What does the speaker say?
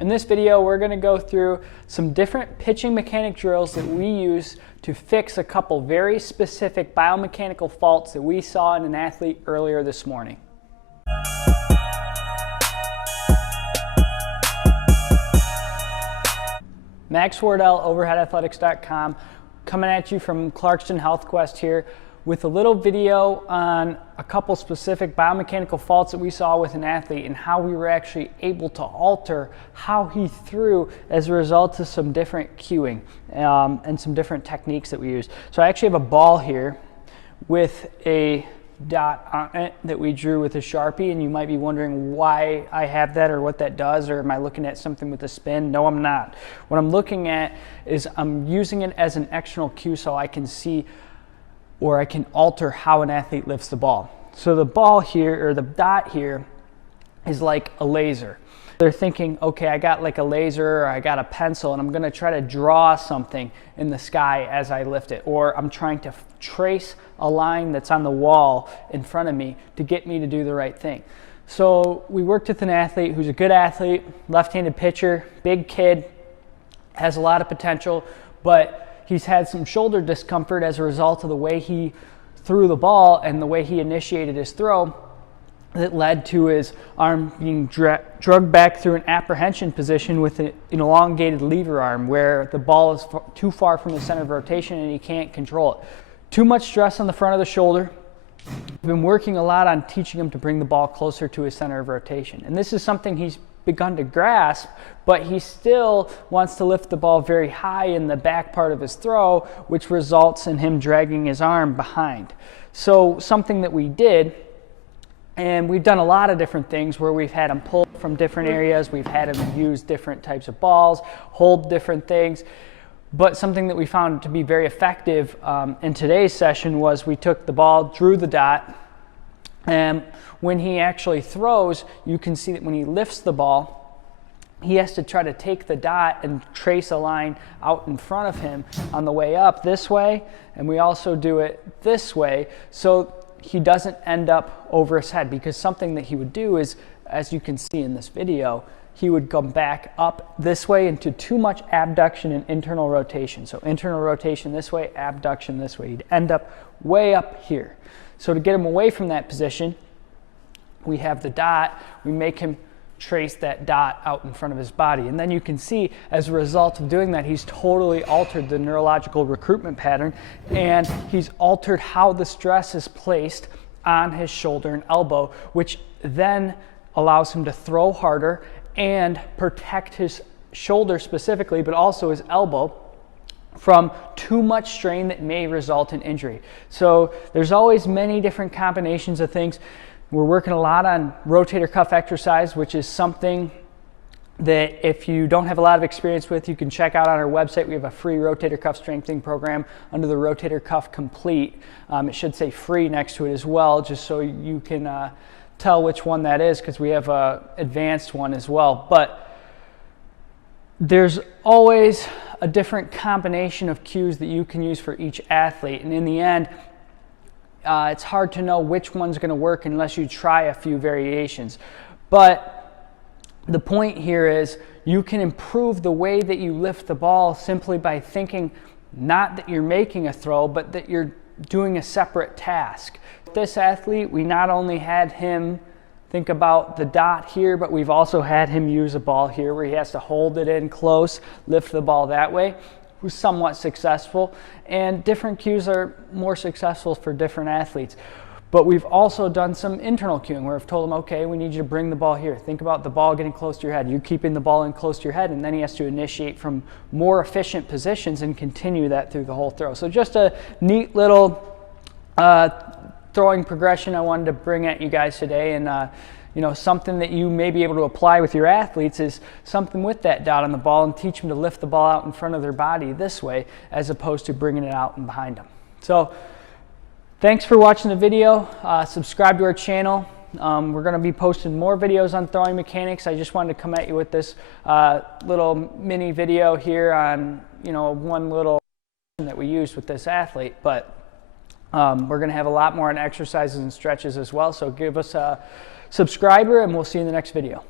In this video, we're going to go through some different pitching mechanic drills that we use to fix a couple very specific biomechanical faults that we saw in an athlete earlier this morning. Max Wardell, overheadathletics.com, coming at you from Clarkston Health Quest here with a little video on a couple specific biomechanical faults that we saw with an athlete and how we were actually able to alter how he threw as a result of some different cueing and some different techniques that we use. So I actually have a ball here with a dot on it that we drew with a Sharpie, and you might be wondering why I have that or what that does, or am I looking at something with a spin? No, I'm not. What I'm looking at is I'm using it as an external cue so I can see or I can alter how an athlete lifts the ball. So the ball here, or the dot here, is like a laser. They're thinking, okay, I got like a laser or I got a pencil and I'm gonna try to draw something in the sky as I lift it, or I'm trying to trace a line that's on the wall in front of me to get me to do the right thing. So we worked with an athlete who's a good athlete, left-handed pitcher, big kid, has a lot of potential, but he's had some shoulder discomfort as a result of the way he threw the ball and the way he initiated his throw that led to his arm being dragged back through an apprehension position with an elongated lever arm where the ball is too far from the center of rotation and he can't control it. Too much stress on the front of the shoulder. We've been working a lot on teaching him to bring the ball closer to his center of rotation. And this is something he's begun to grasp, but he still wants to lift the ball very high in the back part of his throw, which results in him dragging his arm behind. So something that we did, and we've done a lot of different things where we've had him pull from different areas, we've had him use different types of balls, hold different things, but something that we found to be very effective in today's session was we took the ball, drew the dot, and when he actually throws, you can see that when he lifts the ball, he has to try to take the dot and trace a line out in front of him on the way up this way, and we also do it this way so he doesn't end up over his head, because something that he would do is, as you can see in this video, he would come back up this way into too much abduction and internal rotation. So internal rotation this way, abduction this way. He'd end up way up here. So to get him away from that position, we have the dot, we make him trace that dot out in front of his body. And then you can see, as a result of doing that, he's totally altered the neurological recruitment pattern, and he's altered how the stress is placed on his shoulder and elbow, which then allows him to throw harder and protect his shoulder specifically, but also his elbow, from too much strain that may result in injury. So there's always many different combinations of things. We're working a lot on rotator cuff exercise, which is something that if you don't have a lot of experience with, you can check out on our website. We have a free rotator cuff strengthening program under the Rotator Cuff Complete. It should say free next to it as well, just so you can tell which one that is, because we have an advanced one as well. But there's always a different combination of cues that you can use for each athlete, and in the end, it's hard to know which one's going to work unless you try a few variations. But the point here is you can improve the way that you lift the ball simply by thinking not that you're making a throw, but that you're doing a separate task. This athlete, we not only had him think about the dot here, but we've also had him use a ball here where he has to hold it in close, lift the ball that way. Who's somewhat successful, and different cues are more successful for different athletes. But we've also done some internal cueing where I've told him, okay, we need you to bring the ball here. Think about the ball getting close to your head. You keeping the ball in close to your head, and then he has to initiate from more efficient positions and continue that through the whole throw. So just a neat little throwing progression I wanted to bring at you guys today, and something that you may be able to apply with your athletes is something with that dot on the ball, and teach them to lift the ball out in front of their body this way as opposed to bringing it out and behind them. So thanks for watching the video. Subscribe to our channel. We're going to be posting more videos on throwing mechanics. I just wanted to come at you with this little mini video here on one little that we used with this athlete, but we're going to have a lot more on exercises and stretches as well. So give us a subscriber, and we'll see you in the next video.